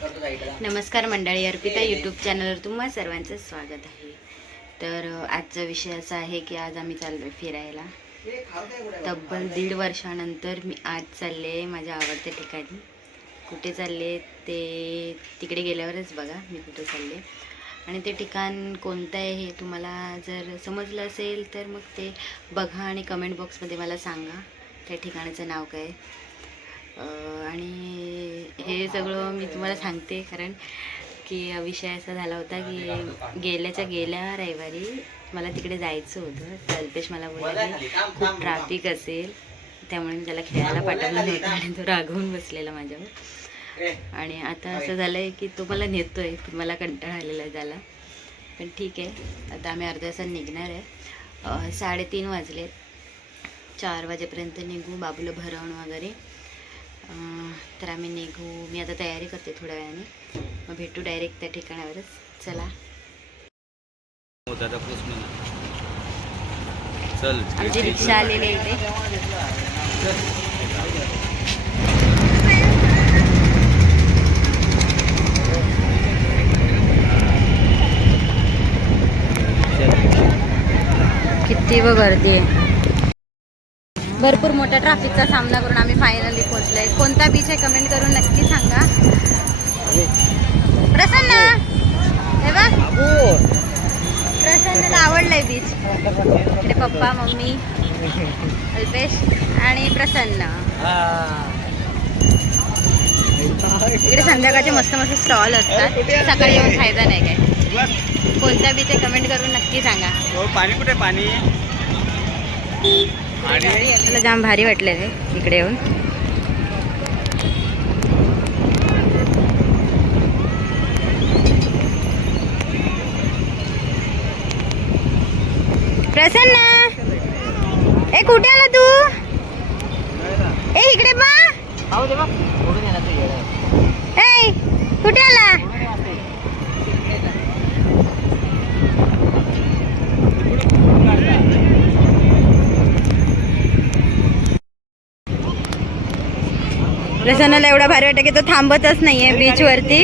नमस्कार मंडळी अर्पिता यूट्यूब चॅनलवर तुम्हा सर्वांचं स्वागत आहे. तर आजचा विषय असा आहे की आज आम्ही चाललो फिरायला. तब्बल दीड वर्षानंतर मी आज चालले माझ्या आवडत्या ठिकाणी. कुठे चालले ते तिकडे गेल्यावरच बघा मी कुठे चालले आणि ते ठिकाण कोणतं आहे हे तुम्हाला जर समजलं असेल तर मग ते बघा आणि कमेंट बॉक्समध्ये मला सांगा. त्या ठिकाणाचं नाव काय आहे. आणि हे सगळं मी तुम्हाला सांगते कारण की विषय असा झाला होता की गेल्याच्या गेल्या रविवारी मला तिकडे जायचं होतं. तर अल्पेश मला बोलायला खूप ट्रॅफिक असेल. त्यामुळे मी त्याला खेळायला पाठवलं नव्हतं आणि तो रागवून बसलेला माझ्यावर. आणि आता असं झालं आहे की तो मला नेतोय पण मला कंटाळा आलेला आहे त्याला. पण ठीक आहे आता आम्ही अर्ध्या तासात निघणार आहे. साडेतीन वाजलेत. चार वाजेपर्यंत निघू बाबूला भरवण वगैरे. तर आम्ही निघू. मी आता तयारी करते थोड्या वेळाने. मग भेटू डायरेक्ट त्या ठिकाणावरच. चला. आमची रिक्षा आलेली आहे इथे. किती व गर्दी आहे. भरपूर मोठ्या ट्रॅफिकचा सामना करून आम्ही फायनली पोहोचलोय. कोणता बीच आहे कमेंट करून नक्की सांगा. प्रसन्न! हे बघ. प्रसन्नला आवडलंय बीच इकडे पप्पा मम्मी अल्पेश आणि प्रसन्न. इकडे संध्याकाळचे मस्त मस्त स्टॉल असतात. सकाळी येऊन फायदा नाही काय. कोणत्या बीच आहे कमेंट करून नक्की सांगा. हो पाणी कुठे पाणी. मला जाम भारी वाटलेलं आहे इकडे येऊन. प्रसन्न! ए कुठे आला तू? ए इकडे बा. ए कुठे आला? प्रसन्नाला एवढा भारी वाटतं की तो थांबतच नाहीये बीच वरती.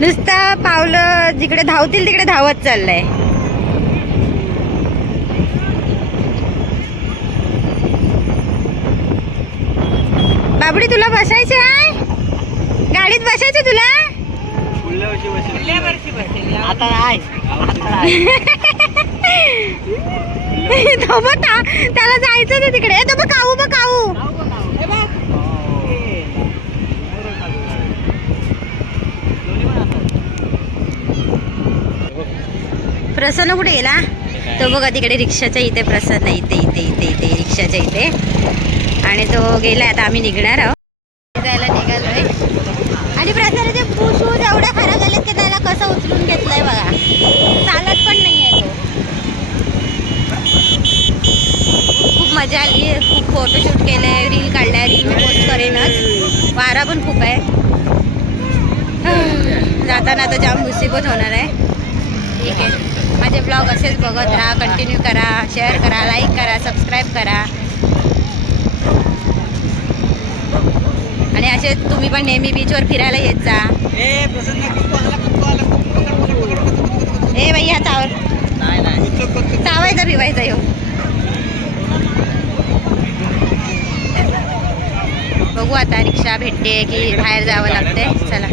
नुसता पावलं जिकडे धावतील तिकडे धावत चाललंय. बाबडी तुला बसायचे आहे गाडीत बसायचं तुला? आता आहे. त्याला जायचं ना तिकडे. तो बघ काऊ बघ काऊ प्रसन्न कुठे गेला? तो बघा तिकडे रिक्षाच्या इथे प्रसन्न इथे इथे इथे इथे रिक्षाच्या इथे. आणि तो गेला आता आम्ही निघणार आहोत. जायला निघालोय. आणि प्रसन्नाचे शूज एवढे खराब झालेत की त्याला कसं उचलून घेतलंय बघा. चालत पण नाही आहे तो. खूप मजा आली. खूप फोटोशूट केले रील काढल्या. रील मी पोस्ट करेनच. वारा पण खूप आहे. जाताना आता जाम मुसीबत होणार आहे. ठीक आहे. माझे ब्लॉग असेच बघत राहा कंटिन्यू करा शेअर करा लाईक करा सबस्क्राईब करा. आणि असे तुम्ही पण नेहमी बीचवर फिरायला येत जा. ए बाई कुठं, कुठं. चावायचा भिवायचा येऊ बघू आता रिक्षा भेटते की बाहेर जावं लागते चला.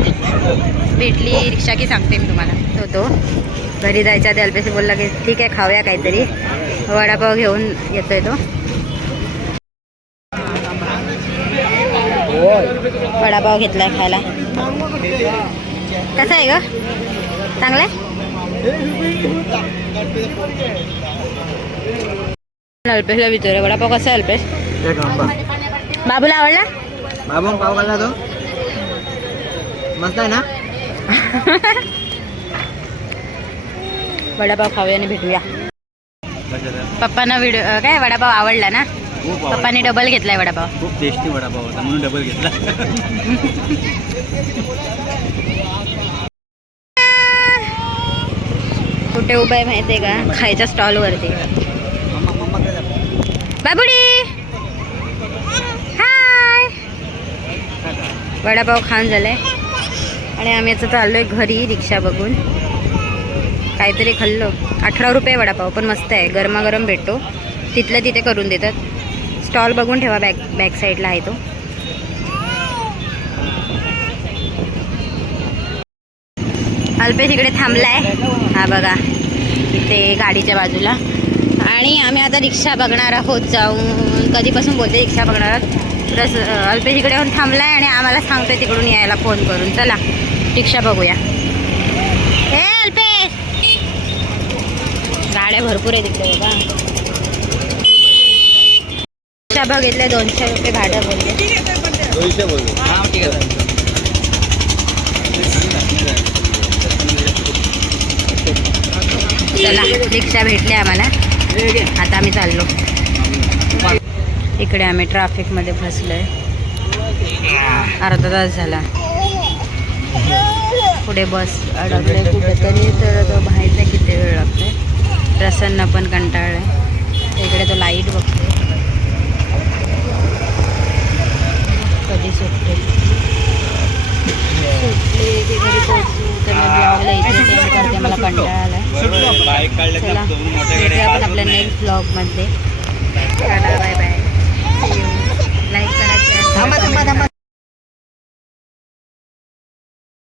भेटली रिक्षा की सांगते मी तुम्हाला. तो तो. घरी जायच्या आधी अल्पेश बोलला की ठीक आहे खाऊया काहीतरी. वडापाव घेऊन येतोय तो. वडापाव घेतलाय खायला. कसा आहे ग? चांगला आहे? अल्पेशला विचारूया वडापाव कसा आहे अल्पेश. बाबूला आवडला? बाबा पाव खाल्ला तो. मस्त आहे ना? वडापाव खाऊया आणि भेटूया. पप्पांना व्हिडिओ काय वडापाव आवडला ना. पप्पांनी डबल घेतलाय वडापाव. खूप टेस्टी वडापाव होता म्हणून डबल घेतला. कुठे उभा आहे माहितीये का? खायच्या स्टॉल वरती. मम्मा मम्मा काय झालं? बाबुडी! हाय वडापाव खाऊन झालाय आणि आम्ही आता चाललोय घरी रिक्षा बघून. काहीतरी खाल्लं. अठरा रुपये वडापाव पण मस्त आहे. गरमागरम भेटतो. तिथलं तिथे करून देतात. स्टॉल बघून ठेवा बॅक बॅक साईडला आहे तो. अल्पेश इकडे थांबला आहे हा बघा. ते गाडीच्या बाजूला. आणि आम्ही आता रिक्षा बघणार आहोत जाऊन. कधीपासून बोलते रिक्षा बघणार आहोत. प्लस अल्पेश इकडे येऊन थांबलाय आणि आम्हाला सांगतोय तिकडून यायला फोन करून. चला रिक्षा बघूया ए अल्पेश गाड्या भरपूर आहे तिकडे बघा. रिक्षा बघितले दोनशे रुपये भाडं बोलले. दोनशे बोलतो हा ठीक आहे चला रिक्षा भेटली आम्हाला. आता आम्ही चाललो. इकडे आम्ही ट्रॅफिकमध्ये फसलोय. अर्धा तास झाला. पुढे बस अडकले कुठेतरी तर तो बाहेरचा किती वेळ लागतोय? प्रसन्न पण कंटाळलाय इकडे तो लाइट बघतोय. कधी सुटते? सुटले की घरी पोहोचू तर मी ब्लॉगला इथे करते मला कंटाळा काढल्या चला आपण आपल्या नेक्स्ट ब्लॉगमध्ये टाटा बाय